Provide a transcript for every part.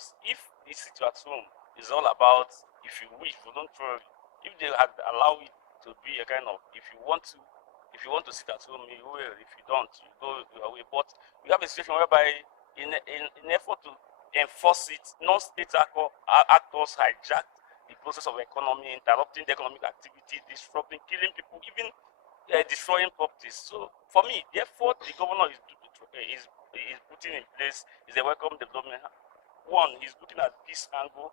Because if the sit at home is all about if you wish, voluntarily, if they had allow it to be a kind of if you want to sit at home, you will. If you don't, you go your way. But we have a situation whereby in effort to enforce it, non-state actors hijack the process of economy, interrupting the economic activity, disrupting, killing people, even destroying properties. So for me, the effort the governor is putting in place is a welcome development. One, he's looking at this angle,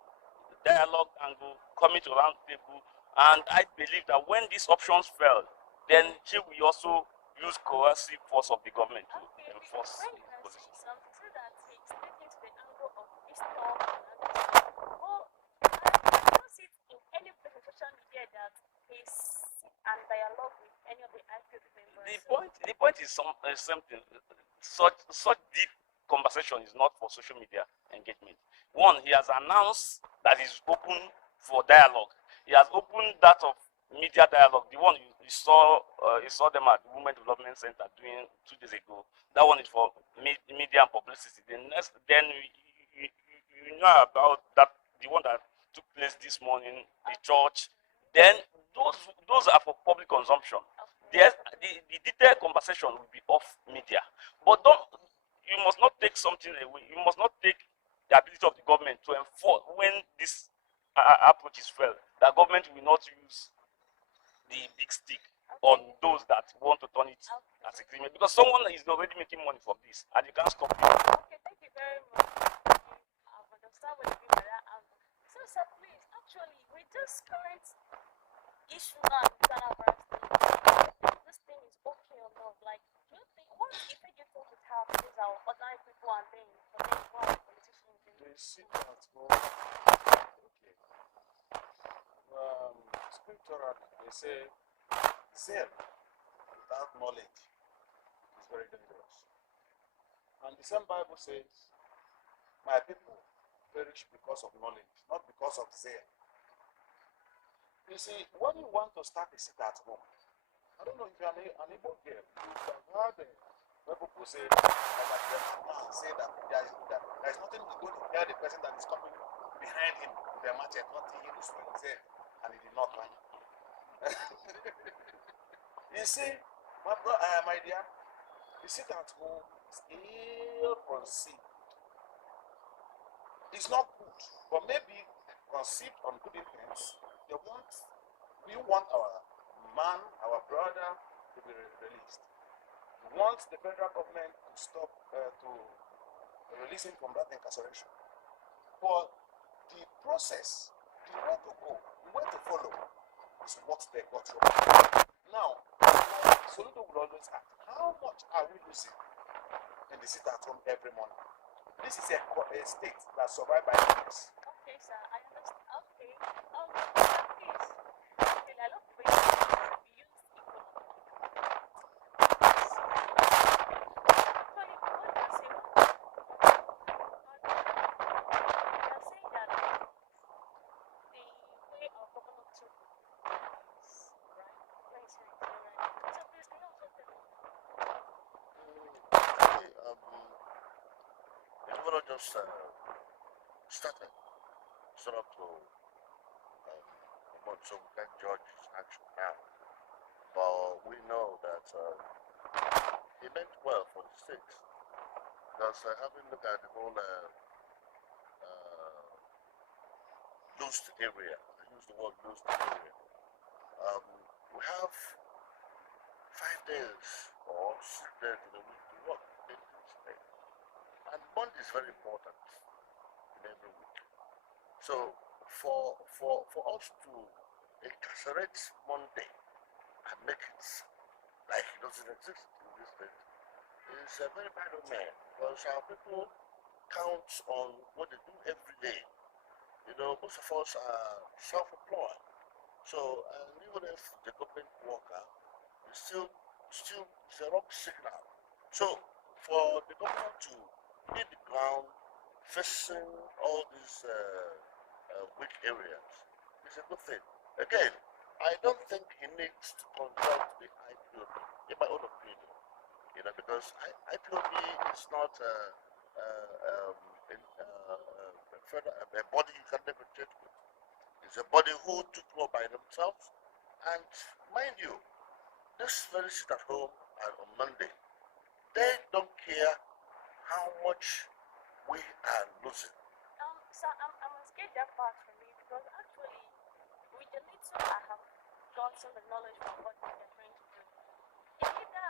the dialogue angle, coming to round table, and I believe that when these options fail, then he will also use coercive force of the government to enforce his position. Something so that he's taking to the angle of this talk or I don't see it in any place on social media that he sit and dialogue with any of the IPOB members. The point is something. Such deep conversation is not for social media engagement. One, he has announced that he's open for dialogue. He has opened that of media dialogue. The one you saw them at the Women Development Center doing 2 days ago. That one is for media and publicity. The next, then you know about that, the one that took place this morning, the church. Then those are for public consumption. The detailed conversation will be off media. But you must not take something away. You must not take the ability of the government to enforce when this approach is failed. The government will not use the big stick on those that want to turn it as a criminal, because someone is already making money from this and you can't stop it. Okay, thank you very much. I've understand what you mean by that angle. So, sir, please, actually, with this current issue now in coronavirus, this thing is okay or not? Like, do you think what effect do you think it has these our ordinary people and then for them who are politicians? They sit at home. Okay. Scripturally, they say zeal without knowledge is very dangerous. And the same Bible says, my people perish because of knowledge, not because of zeal. You see, when you want to start a sit at home, I don't know if you're an Igbo girl, you have heard where people say that say that there is nothing going to hear the person that is coming behind him with a machete, nothing he is doing there, and he did not run. You see, my dear, the sit at home is ill-conceived. It's not good, but maybe conceived on good intents. We want our man, our brother to be released. We want the federal government to stop, to release him from that incarceration. But the process, the way to go, the way to follow is what they got wrong. Now, Soludo will always ask, how much are we losing in the sit at home every morning? This is a state that survived by peace. Okay, sir, I understand. Okay, please. Okay, I love the way you use economy. Actually, what you're saying, you're saying that the way our government took is right. When you say it's right. So please, can you also tell me? The governor just started up to so we can judge his action now. But we know that he meant well for the state. Because having looked at the whole loosed area, I use the word loosed area, we have 5 days or 6 days in a week to work in this state. And Monday is very important in every week. So for us to incarcerate Monday and make it like it doesn't exist in this state is a very bad omen, because our people count on what they do every day. You know, most of us are self-employed. So even if the government worker is still it's a wrong signal. So for the government to hit the ground facing all these weak areas is a good thing. Again, I don't think he needs to consult the IPOB, in my own opinion. You know, because IPOB is not a body you can negotiate with. It's a body who took law by themselves. And mind you, this very sit at home and on Monday, they don't care how much we are losing. So I'm scared that part for me because actually, with the little I have gotten the knowledge from what they're trying to do, it's either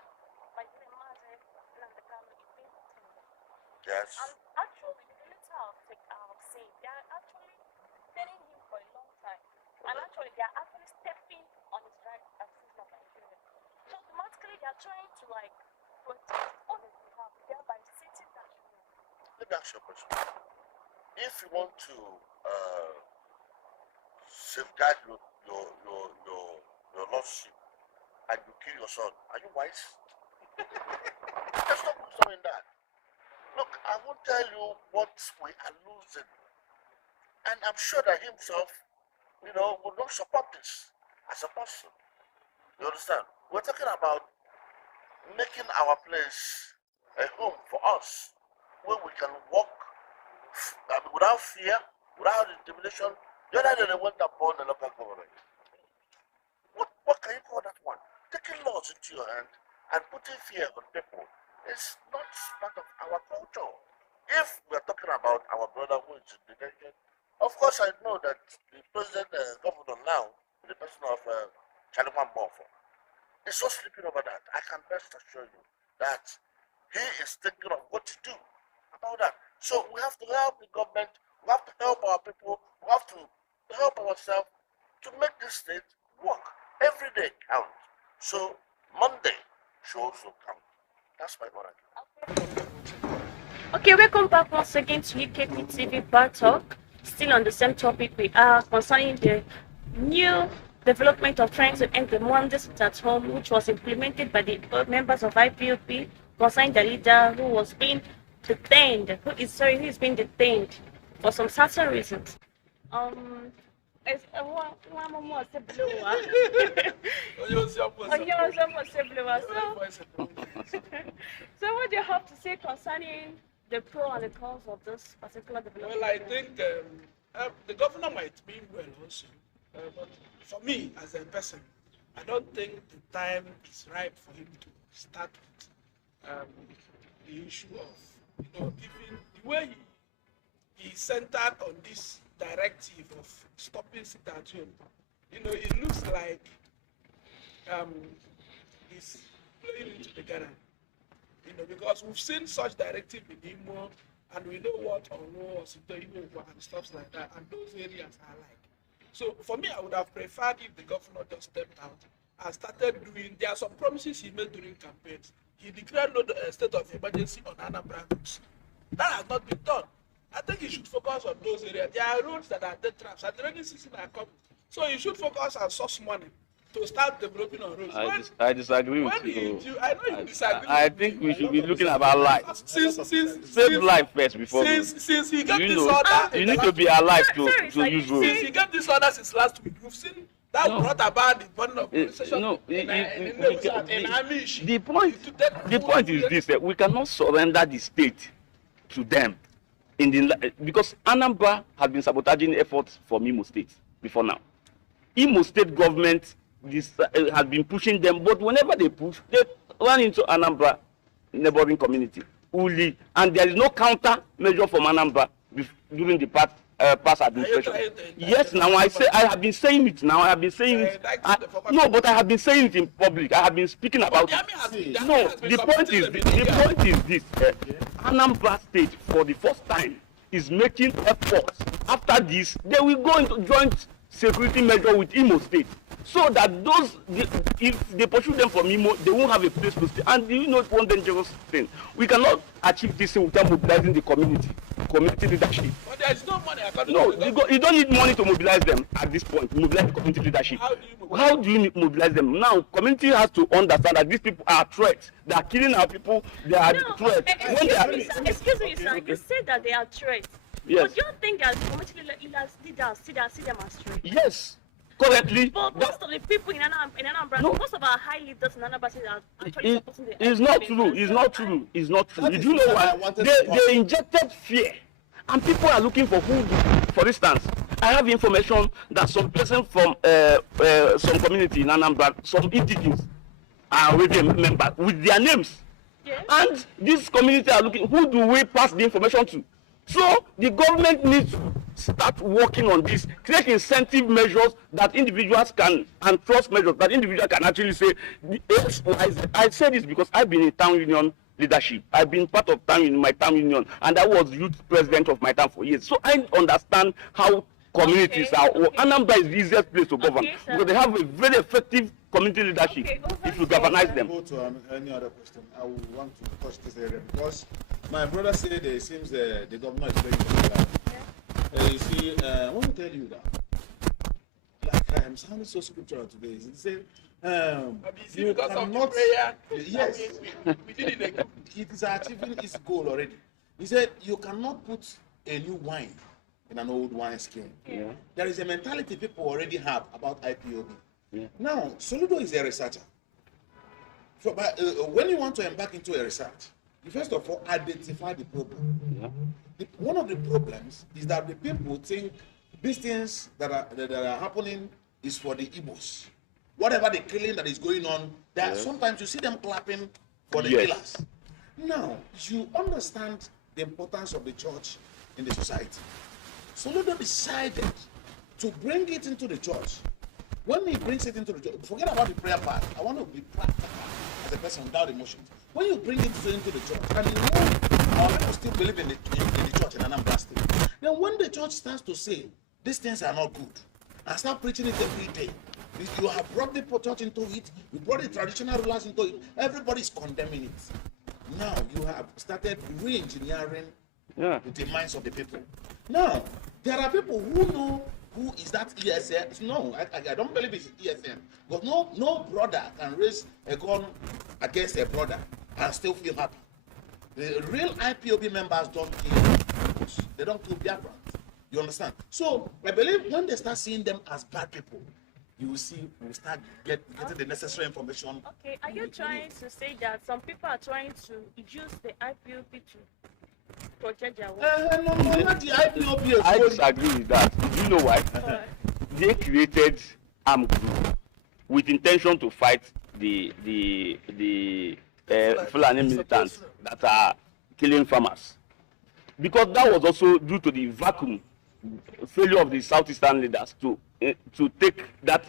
like the matter and the family is being taken. Yes. And actually, with the little I've seen, they are actually telling him for a long time. And actually, they are actually stepping on his right as citizen of Nigeria. So automatically, they are trying to like protect on his behalf, thereby sitting that you know. Let me ask you a question. If you want to safeguard your lordship and you kill your son, are you wise? There's no wisdom in that. Look, I will tell you what we are losing. And I'm sure that himself, will not support this as a person. You understand? We're talking about making our place a home for us where we can walk without fear, without intimidation. The other day they went and bought the local government. What can you call that one? Taking laws into your hand and putting fear on people is not part of our culture. If we're talking about our brother who is in detention, of course I know that the president governor now, the person of Chaliwan Morfo, is so sleeping over that. I can best assure you that he is thinking of what to do about that. So we have to help the government, we have to help our people, we have to help ourselves to make this state work. Every day count. So Monday should also count. That's my word. Okay, welcome back once again to UKP TV Bar Talk. Still on the same topic we are concerning the new development of trying to end the Monday sit at home, which was implemented by the members of IPOB concerning the leader who was being detained, who is being detained for some certain reasons. So what do you have to say concerning the pro and the cons of this particular development? Well, I think the governor might mean well also, but for me as a person, I don't think the time is ripe for him to start with the issue of, even the way he centered on this directive of stopping sit at home. It looks like he's playing into the garden. Because we've seen such directive in Imo, and we know what Oro, Imo, and stuff like that, and those areas are like. So for me, I would have preferred if the governor just stepped out and started doing. There are some promises he made during campaigns. He declared a state of emergency on Anambra roads. That has not been done. I think he should focus on those areas. There are roads that are dead traps, and the rainy season are coming. So he should focus on source money to start developing on roads. I disagree with you. I know you disagree. I think we should be looking about life. Save life first before. Since he got this order, you need to be alive to use roads. Since he got this order since last week, we've seen that brought about the burning of session. The point is this: we cannot surrender the state to them. Because Anambra has been sabotaging efforts from Imo State before now. Imo State government has been pushing them, but whenever they push, they run into Anambra neighboring community, Uli, and there is no counter measure from Anambra during the past administration. Yes, now I have been saying it. Now I have been saying it. No, but I have been saying it in public. I have been speaking about it. No, the point is this: Anambra State, for the first time, is making efforts. After this, they will go into joint security measure with Imo State, so that if they pursue them from Imo, they won't have a place to stay. And you know one dangerous thing: we cannot achieve this without mobilizing the community leadership. But there is no money. You don't need money to mobilize them at this point. Mobilize the community leadership. How do you mobilize them? Now, community has to understand that these people are threats. They are killing our people. They are threats. Excuse me, sir. You said that they are threats. Yes. But do you think that community leaders see them as threats? Yes. Currently, but most of the people in Anambra, most of our high leaders in Anambra are actually supporting the. It's not true. It's not true. It's not true. You do know why? They injected fear And people are looking for who. For instance, I have information that some person from some community in Anambra, some indigenous, are already members with their names. Yes. And this community are looking, who do we pass the information to? So the government needs to start working on this, create incentive measures that individuals can, and trust measures that individuals can actually say, yes, I say this because I've been in town union leadership. I've been part of my town union, and I was youth president of my town for years. So I understand how communities are. Anambra is the easiest place to govern because they have a very effective community leadership if you governize them. Go to any other question. I would want to touch this area because my brother said it seems the governor is very good. You see, I want to tell you that, like I'm sounding so scriptural today. He said, you cannot, yes, we did it again. It is achieving its goal already. He said, you cannot put a new wine in an old wine skin. Yeah. There is a mentality people already have about IPOB. Yeah. Now, Soludo is a researcher. When you want to embark into a research, you first of all identify the problem. Yeah. One of the problems is that the people think these things that are happening is for the Igbos. Whatever the killing that is going on, sometimes you see them clapping for the killers. Now, you understand the importance of the church in the society. Soludo decided to bring it into the church. When he brings it into the church, forget about the prayer part. I want to be practical as a person without emotions. When you bring it into the church, and you know our people still believe in the church in Anambra State, then when the church starts to say these things are not good, and start preaching it every day, you have brought the church into it, you brought the traditional rulers into it, everybody's condemning it. Now you have started re-engineering the minds of the people. Now, there are people who know who is that ESM. No, I don't believe it's ESM. Because no brother can raise a gun against a brother and still feel happy. The real IPOB members don't kill. They don't kill Biafrans. You understand? So, I believe when they start seeing them as bad people, you will see, we start getting the necessary information. Okay, are you trying to say that some people are trying to use the IPOB to project their work? No, not the IPOB. I disagree with that. Do you know why? They created armed group with intention to fight the Fulani militants that are killing farmers. Because that was also due to the vacuum failure of the southeastern leaders to take that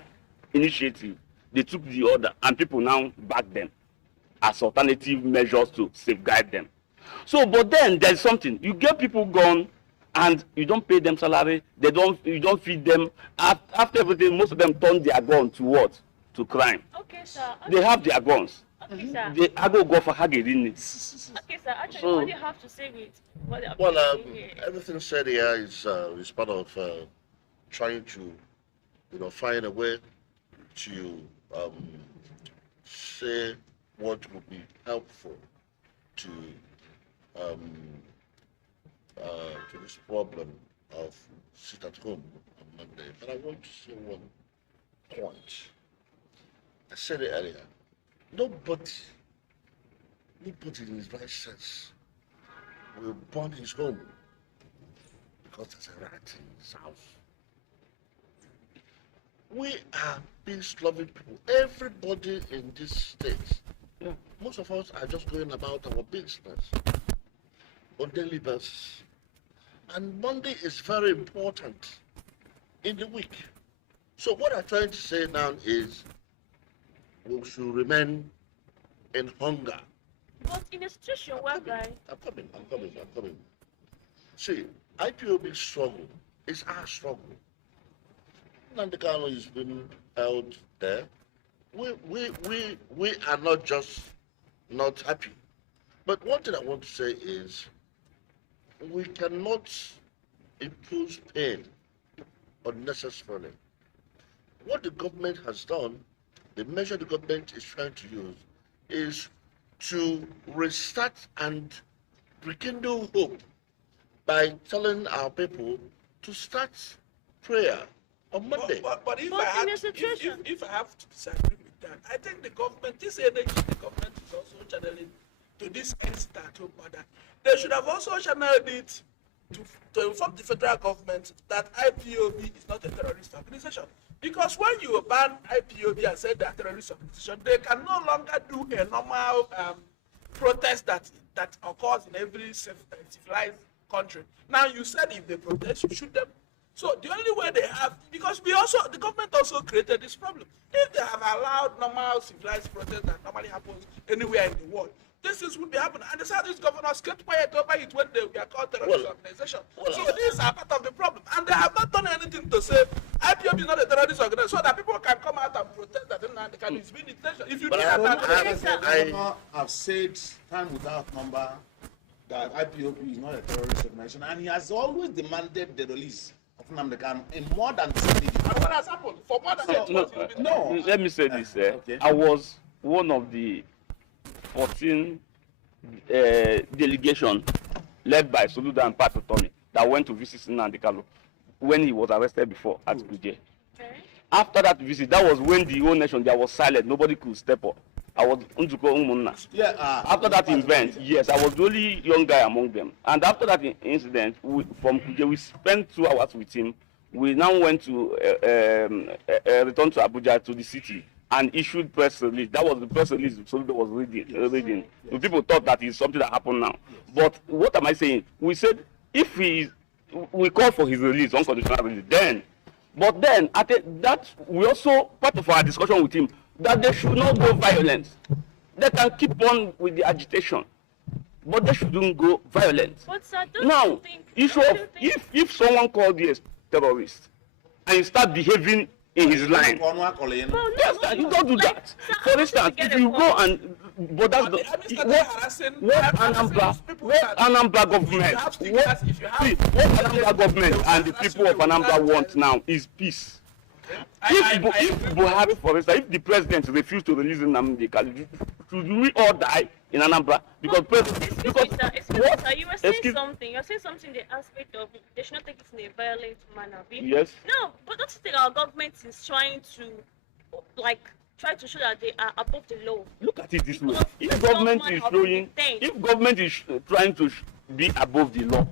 initiative. They took the order, and people now back them as alternative measures to safeguard them. So, but then there's something. You get people gone, and you don't pay them salary. You don't feed them. After everything, most of them turn their gun to what? To crime. Okay, sir. They have their guns. Okay, sir. They go for Hagerini. Okay, sir. Actually, what do you have to say with what they are Well, saying here? everything said here is part of trying to, find a way to say what would be helpful to this problem of sit at home on Monday. But I want to say one point. I said it earlier. Nobody in his right sense will burn his home because there's a rat in his house. We are peace-loving people. Everybody in this state, most of us are just going about our business on daily basis. And Monday is very important in the week. So what I'm trying to say now is we should remain in hunger. But in a situation whereby... I'm coming. See, IPOB struggle is our struggle. Nandekano is being held there. We are not just not happy. But one thing I want to say is we cannot impose pain unnecessarily. What the government has done, the measure the government is trying to use, is to restart and rekindle hope by telling our people to start prayer on Monday. But if I have to disagree with that, I think the government, this energy the government is also channeling to this end start-up order. They should have also channeled it to inform the federal government that IPOB is not a terrorist organization. Because when you ban IPOB and say they are terrorist organization, they can no longer do a normal protest that occurs in every civilized country. Now you said if they protest, you shoot them. So the only way they have, because the government also created this problem. If they have allowed normal civilized protest that normally happens anywhere in the world, this is will be happening. And the Southeast governors kept quiet over it when they were called terrorist organization. So these are part of the problem. And they have not done anything to say IPOB is not a terrorist organization, so that people can come out and protest that they can be detention. If you do that, I have said time without number that IPOB is not a terrorist organization, and he has always demanded the release of Nnamdi Kanu in more than 20 days. And what has happened? For more than no, let me say this. Okay. I was one of the 14 delegation led by Soludo and Pat Tommy that went to visit Nnamdi Kanu when he was arrested before at Kuje. Okay. After that visit, that was when the whole nation there was silent. Nobody could step up. I was Unjuko Umunna. Yeah, after that event, yes, I was the only young guy among them. And after that incident, from Kuje, we spent 2 hours with him. We now went to return to Abuja, to the city, and issued press release. That was the press release Soludo was reading. The people thought that is something that happened now. But what am I saying? We said if we called for his release, unconditional release, then. But then, at that, we also, part of our discussion with him, that they should not go violent. They can keep on with the agitation, but they shouldn't go violent. But sir, now, issue of if someone called you a terrorist and you start behaving in his line, yes, you don't do that. For instance, if you go and but that's what Anambra government and the people of Anambra want now is peace. If Buhari, for instance, if the president refused to release Nnamdi Kanu, should we all die in Anambra? Because sir, you were saying something. You're saying something in the aspect of they should not take it in a violent manner. Yes. No, but don't you think our government is trying to show that they are above the law? Look at it this way: if government is trying to be above the law,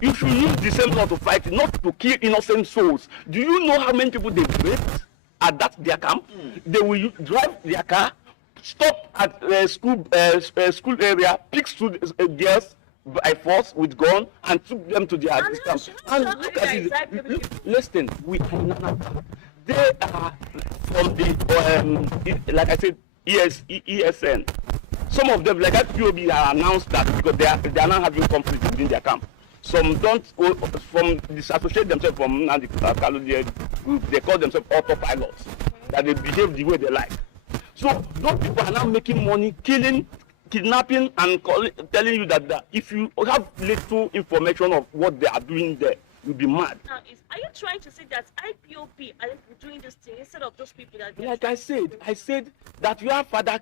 you should use the same law to fight, not to kill innocent souls. Do you know how many people they raped at their camp? They will drive their car, stop at school area, pick girls by force with gun, and took them to their camp. And look at it. Listen, they are from the like I said, ESN. Some of them, like IPOB, are announced that because they are not having conflict within their camp. Some don't disassociate themselves from Nnamdi Kanu group. They call themselves autopilots, that they behave the way they like. So those people are now making money, killing, kidnapping, and telling you that if you have little information of what they are doing there, you'll be mad. Now, are you trying to say that IPOB are doing this thing instead of those people that? Like I said that your father,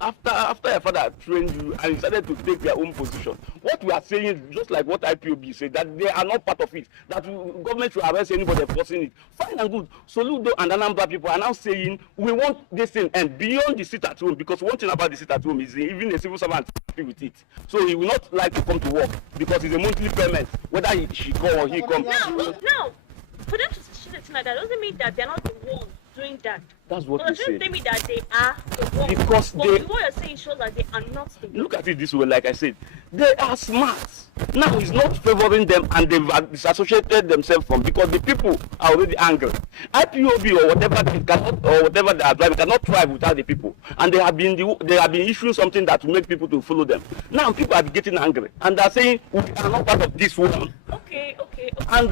after your father trained you and decided to take their own position. What we are saying is just like what IPOB said, that they are not part of it. That government should arrest anybody forcing it. Fine and good. Soludo and Anambra people are now saying we want this thing and beyond the sit at home, because one thing about the sit at home is even a civil servant happy with it. So he will not like to come to work because it's a monthly payment, whether she come or he come. No. For them to say a thing like that doesn't mean that they're not the ones doing that. That's what you said. Doesn't mean that they are the ones. Because what you're saying shows that they are not the ones. Look at it this way, like I said, they are smart. Now it's not favoring them, and they've disassociated themselves from, because the people are already angry. IPOB or whatever they are driving cannot thrive without the people, and they have been issuing something that will make people to follow them. Now people are getting angry, and they are saying we are not part of this one. Okay. And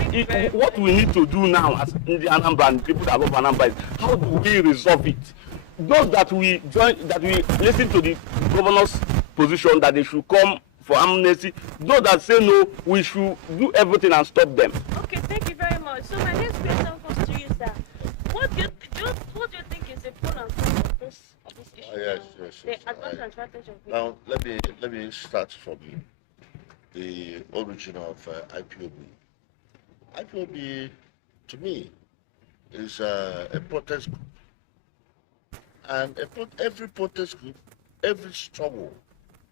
what we need to do now as in the Anambra and people that love Anambra is how do we resolve it? Those that we listen to the governor's position that they should come for amnesty. Those that say no, we should do everything and stop them. Okay, thank you very much. So my next question goes to you, sir. What do you think is the full and cause of this issue? Yes. The advantage and advantage of it. Now let me start from the origin of IPOB. IPOB, to me, is a protest group. And every protest group, every struggle,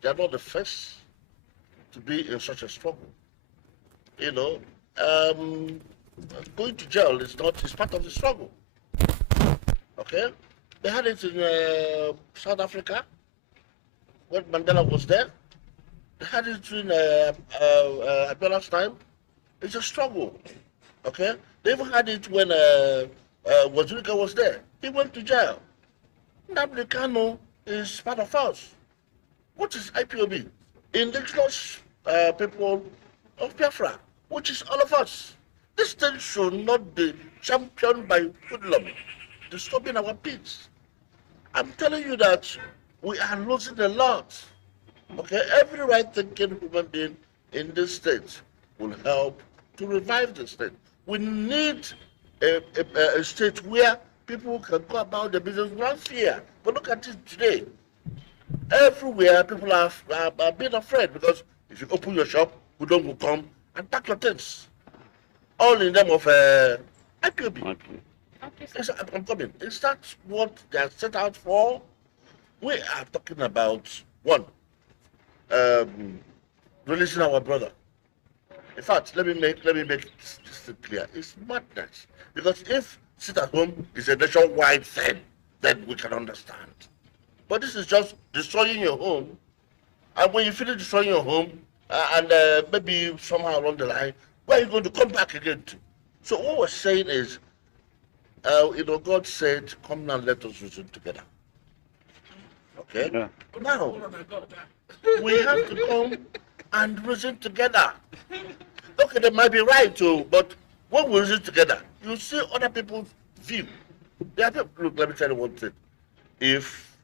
they are not the first to be in such a struggle. you know, um, going to jail is not, is part of the struggle. Okay? They had it in South Africa when Mandela was there. They had it in Abiola's time. It's a struggle. Okay? They even had it when Wazirika was there. He went to jail. Nnamdi Kanu is part of us. What is IPOB? Indigenous people of Biafra, which is all of us. This thing should not be championed by hoodlum, disturbing our peace. I'm telling you that we are losing a lot. Okay, every right-thinking human being in this state will help to revive the state. We need a state where people can go about their business without fear. But look at it today. Everywhere people are being afraid because if you open your shop, who don't will come and pack your things. All in the name of IPOB. Okay, sir. I'm coming. Is that what they are set out for? We are talking about one, releasing our brother. In fact, let me make this clear. It's madness. Because if sit at home is a nationwide thing, then we can understand. But this is just destroying your home. And when you finish destroying your home, and maybe somehow along the line, where are you going to come back again to? So what we're saying is, God said, come now, let us reason together. Okay? Yeah. Now, we have to come and reason together. Okay, they might be right too, but when we reason together, you see other people's view. Look, let me tell you one thing. If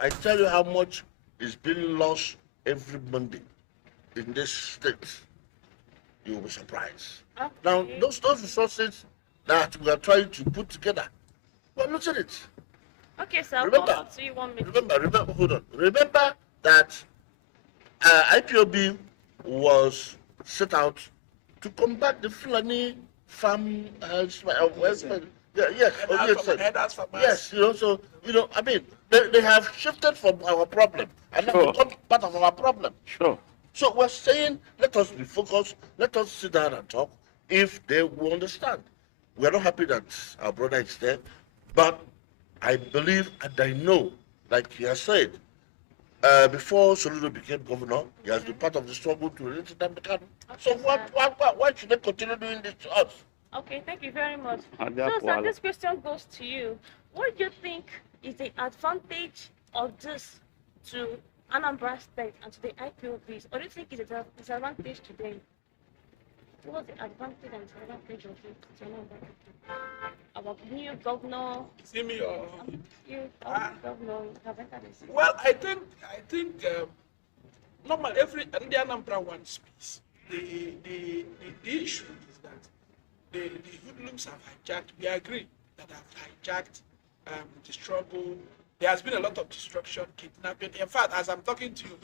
I tell you how much is being lost every Monday in this state, you will be surprised. Okay. Now, those resources that we are trying to put together, we're losing it. Okay, sir. I'll Remember- come back to you 1 minute. Remember, hold on. Remember that IPOB was set out to combat the Fulani farm. Yes, yes, so I mean, they have shifted from our problem and now Sure. become part of our problem. Sure. So we're saying, let us be focused, let us sit down and talk if they will understand. We're not happy that our brother is there, but I believe and I know, like he has said, before Soludo became governor, he has been part of the struggle to release them. So why should they continue doing this to us? Okay, thank you very much. Adia So, sir, Kuala. this question goes to you. What do you think is the advantage of this to Anambra State and to the IPOBs? Or do you think it's a disadvantage to them? What's the advantage and disadvantage of it to Anambra State? Our new governor, See me or you, governor, have entered the city. well, I think normally every Indian Anambra wants peace. The issue is that the hoodlums have hijacked. We agree that have hijacked the struggle. There has been a lot of destruction, kidnapping. In fact, as I'm talking to you,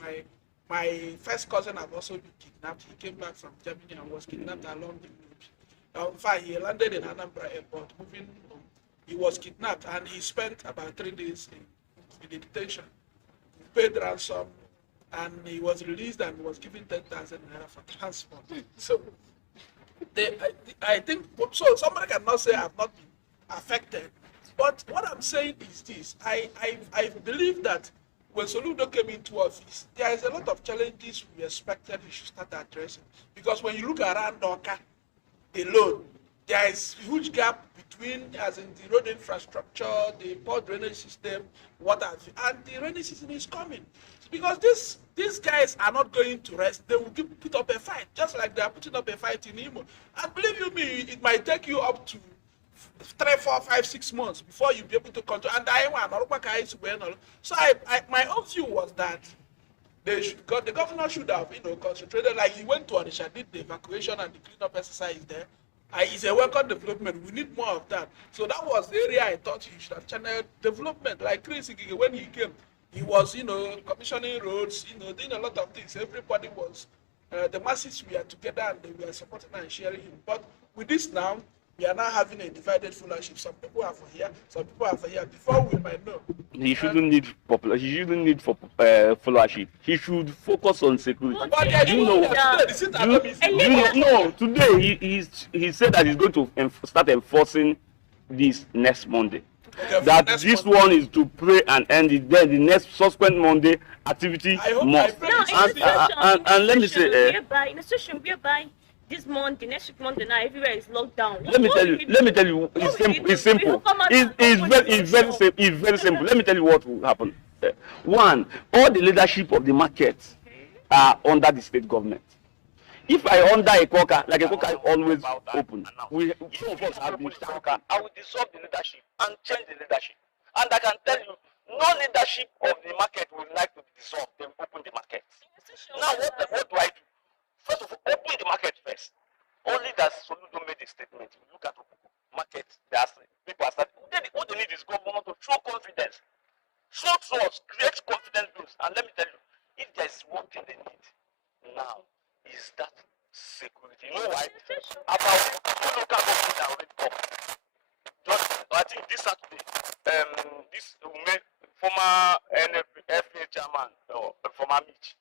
my first cousin have also been kidnapped. He came back from Germany and was kidnapped along the road. In fact, he landed in Anambra Airport, moving home. He was kidnapped and he spent about 3 days in detention. He paid ransom and he was released and was given 10,000 naira for transport. So I think so. Somebody cannot say I've not been affected, but what I'm saying is this: I believe that when Soludo came into office, there is a lot of challenges we expected he should start addressing. Because when you look around Doka alone, there is huge gap between, as in the road infrastructure, the poor drainage system, what have you, and the rainy season is coming. Because these guys are not going to rest. They will put up a fight, just like they are putting up a fight in Imo. And believe you me, it might take you up to 3, 4, 5, 6 months before you be able to control. And so my own view was that the governor should have concentrated, like he went to Onisha, did the evacuation and the cleanup exercise there. It's a welcome development. We need more of that. So that was the area I thought he should have channeled development. Like Chris, when he came, he was, commissioning roads, doing a lot of things. Everybody was, the masses were together and they were supporting and sharing him. But with this now, we are now having a divided followership. Some people are for here, some people are for here. Before we might know. He shouldn't need popular. He shouldn't need for followership. He should focus on security. But But Do you know? Do you know? No. Today he said that he's going to start enforcing this next Monday. Okay, That next this Monday. one is to pray and end it. Then the next subsequent Monday activity I hope must. I now, pray And let me say, in a situation whereby this Monday, next week Monday now, everywhere is locked down. let me tell you. It's simple. It's simple. It's very simple. Let me tell you what will happen. One, all the leadership of the market are under the state government. If I under a coca, like a coca is always open, some of us have been coca. I will dissolve the leadership and change the leadership. And I can tell you, no leadership of the market would like to be dissolved. They will open the market. Now, what do I do? First of all, open the market first. Only that Soludo made a statement. You look at the market, people are starting. What they need is government to show confidence. Show trust, create confidence boost. And let me tell you, if there is one thing they need now, is that security. You know why? About two local governments are already up. Just, I think this Saturday, this former NFA chairman, former Mitch,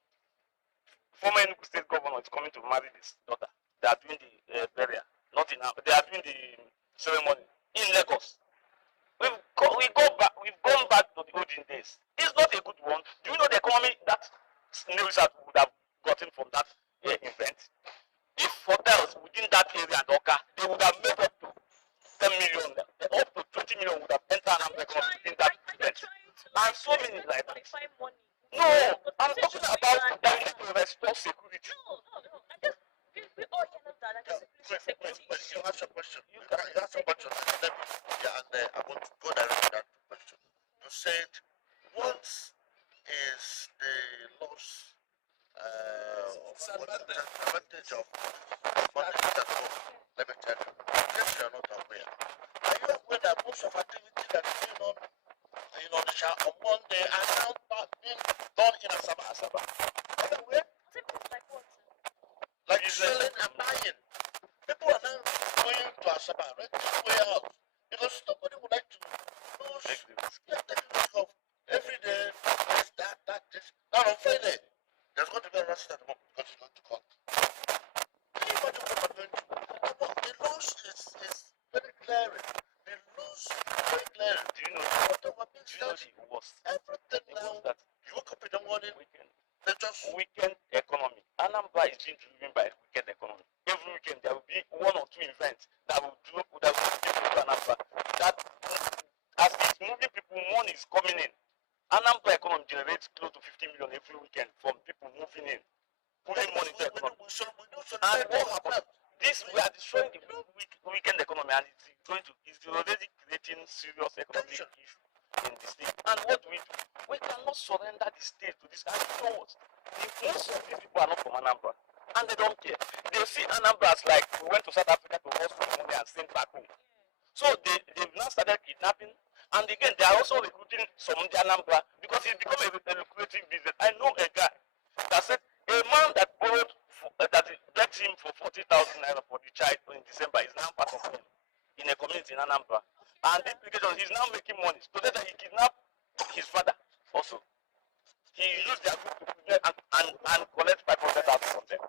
former Enugu state governor is coming to marry this daughter. They are doing the burial, not in. They are doing the ceremony in Lagos. We've gone back to the olden days. It's not a good one. Do you know the economy that news would have gotten from that event? If hotels within that area and Oka, they would have made up to 10 million, up to 20 million would have entered an economy within that event. And so many like that. No, I'm talking about that need to restore security. We all know that. You ask a question. You ask a question. I want to go directly to that question. You said, what is the loss advantage of let me tell you, if you are not aware, are you aware that most of activity that is going on on Monday are now being done in Asaba? By the way, like selling and buying. People are now going to Asaba, renting warehouse, because nobody would like to lose the risk of every day, this. Now on Friday, there's going to be a arrest at the moment because it's going to court. Can you imagine what we're going to do? The loss is very glaring. The loss is very glaring. Do you know? The worst? Everything now, That you wake up in the morning, they just weekend economy. Anambra is being driven by weekend economy. Every weekend there will be one or two events that will give people to Anambra. That as it's moving people, money is coming in. Anambra economy generates close to 50 million every weekend from people moving in, putting money into the economy. And what happened? We are destroying the weekend economy, and it's already creating serious economic issues in the state. And what do? We cannot surrender the state to this. And you know what? Most of these people are not from Anambra, and they don't care. They see Anambra as like we went to South Africa to hustle money and send back home. So they've now started kidnapping, and again they are also recruiting some of the Anambra because it's become a lucrative business. I know a guy that said a man that borrowed that begged him for 40,000 naira for the child in December is now part of him in a community in Anambra. And the implication, he's now making money. So that he kidnapped his father also. He used their group to prevent and collect 500,000 from them.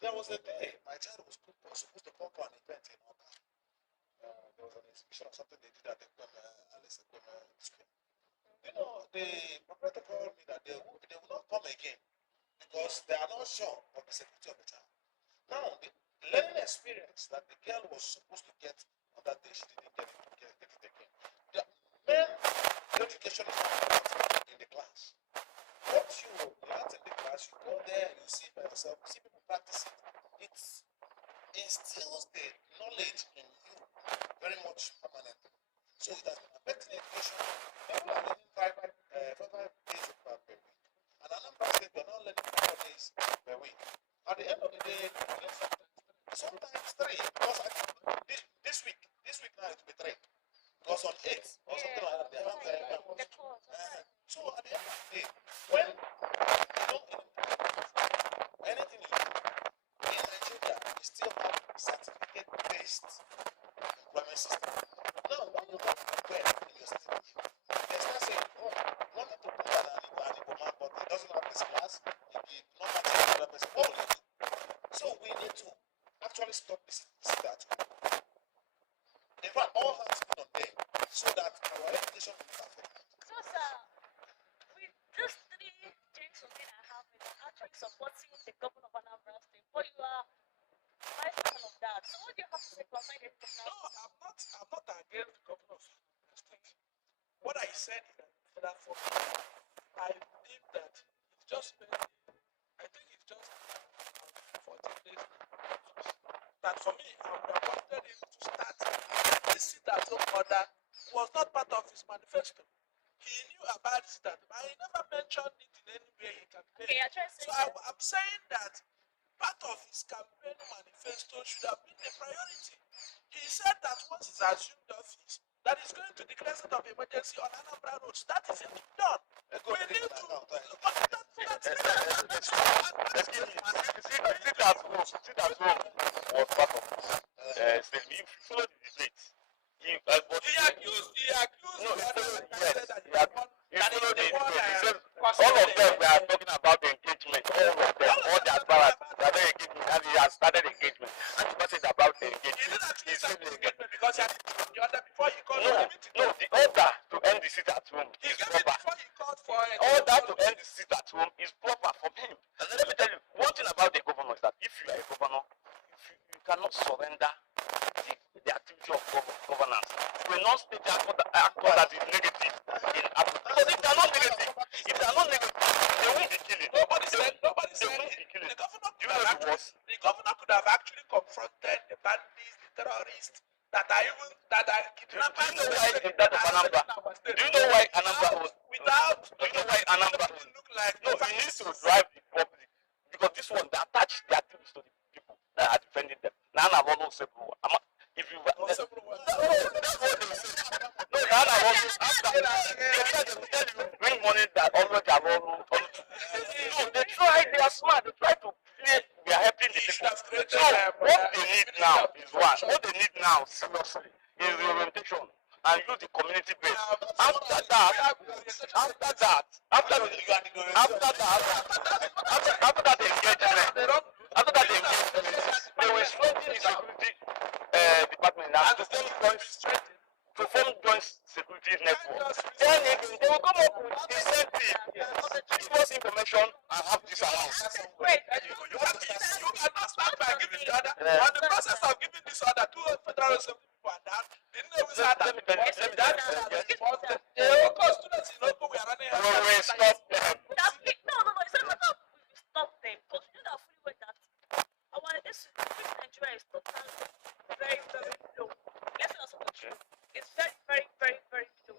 There was a day my child was supposed to come for an event in Oka. There was an exhibition of something they did at the Alice School. You know, the proprietor told me that they will not come again because they are not sure of the security of the child. Now, the learning experience that the girl was supposed to get on that day, she didn't get it again. The main education is not in the class. What you learn in the class, you go there, you see by yourself, you see people practice it. It instills the knowledge in you very much permanently. So it has been affecting education. People are learning 5 days per week. And Anambra State, we're not learning 4 days per week. At the end of the day, sometimes 3. Because this week now it will be 3. Because on 8th or something like that, they have so at the end of the day, when you don't anything you do in Nigeria, you still have certificate-based employment system. Now, when you want to compare in your state, they start saying, oh, you wanted to put an Igbo man, but he doesn't have this class, he not matching another person. What will you do? So we need to actually stop this that. In fact, all hands put on deck so that our education will not affect. So, sir, with these 3 gentlemen I have, actually supporting the governor of Anambra State, but you are vice president of that. So, what do you have to say concerning the No, I'm not against the governor of the state. What I said is that for me, I believe that it's just I think it's just 14 days now. That for me, I would have wanted him to start this sit-at-home order was not part of his manifesto. He knew about it, but he never mentioned it in any way he campaigned. Okay, you're trying to say So I'm saying that part of his campaign manifesto should have been a priority. He said that once he's assumed office, that he's going to declare state of emergency on Anambra roads. That is it done. We need to. Excuse me. Sit at home was part of this statement. If you follow the debate, he accused. No, he followed. Yes, he followed the debate. He said all of them were talking about the engagement. All of them, all the aspirants, they are not engaging, and he has started engagement. And he was said about the engagement. He said the engagement because he had the order before he called no, the order to end the sit at home is proper. Before he called for it. Order to end the sit at home is proper from him. And let me tell you, one thing about the governor is that if you are a governor, you cannot surrender the activity of governance to a non-state actor that is negative in because if they are not negative, they won't be killing. Nobody said they won't be killing. The governor could have actually confronted the bandits, the terrorists that are kidnapping. Do you know why that of Anambra? Do you know why Anambra was without? Do you know why Anambra was? Look like No, he needs to drive the public because this one they attach the activities to the people that are defending them. Nana Rono Sebro. If you that's what they say. No, Nana Rono after they tell you bring money that already are Rono. No, they try. They are smart. They try to play. They are helping the people. So what they need now is one. What they need now seriously is the orientation and use the community base. After that engagement, they will strengthen the security department and to form joint security network. Then again, they will come up with incentive. Give us information and have this around. You cannot start by giving the order. On the process of giving this order, 2 federal assembly people are down. They didn't know we had that. Students in Oku, we are running out. We will stop them. No, it's not about we stop them because you know that fully well that our this Nigeria is totally very, very low. Let's not speak true. It's very, very, very, very low.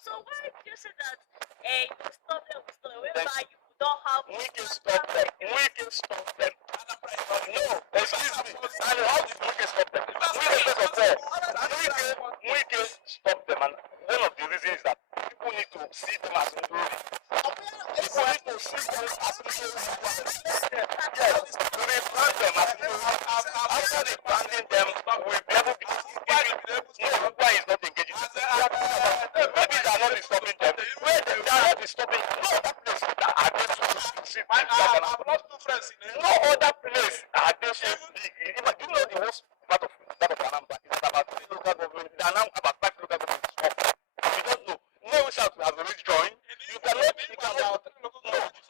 So why do you say that you stop them, whereby you don't have We can stop them. No, excuse me. And how did we can stop them? We can stop them. And one of the reasons is that people need to see them as glory. People need to see them as glory. Yes, to rebrand them as glory. After rebranding them, we'll be able to Uber is not engaging. Maybe they are not disturbing them. Where they are not disturbing no other place that are they so I've lost 2 friends in no other place are they so big. Do you know the worst part of that of Anambra is about 3 local government. There are now about 5 local governments off. You don't know. No South has already joined. You cannot. No.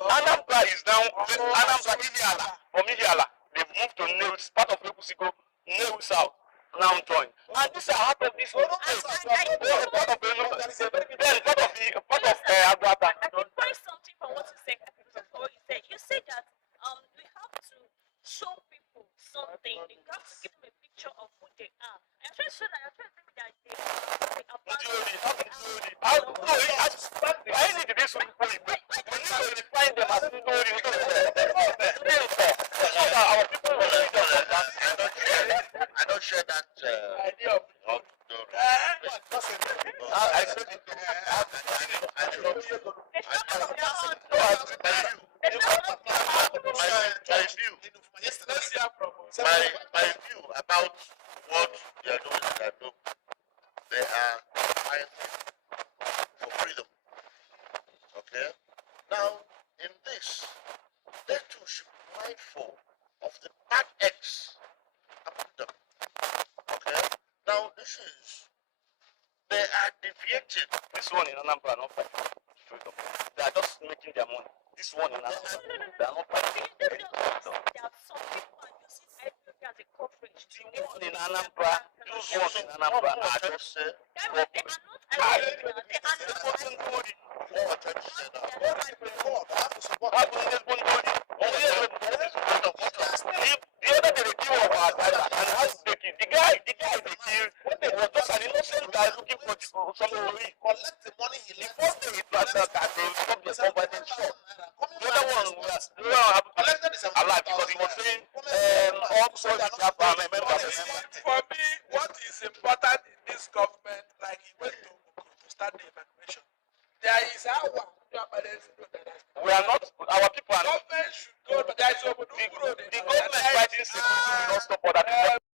Anambra is now Anambra Ihiala. From Ihiala, they've moved to Neus, part of Ekusigo, Neus South. Now join. And this is part of this part of Aguata. I can find something from what you said. You said that we have to show people something. You have to give them a picture of who they are. I'm trying to show that you're trying to tell me that they are I need to do something for you. We need to define them as Ndori. Our people will read them. I don't share that idea of Ndori. I said it. My view about what they are doing in that book, they are fighting for freedom. Okay? Now, in this, they too should be mindful of the bad eggs among them. Okay? Now, they are deviating. This one in Anambra, not fighting freedom. They are just making their money. This one in Anambra, they are not fighting freedom. The one in Anambra, those ones in Anambra are just the other day they kill our driver and how to take it. The guy they killed was just an innocent guy looking for something to eat. Collect the money he The left. first thing he planned that they stop the company shop. The other one was alive because he was saying all sorts of stuff. I remember. For me, what is important in this government, like he went to start the evacuation, there is our We are not, our people are not. government should go, but there is The government fighting security will not stop other people.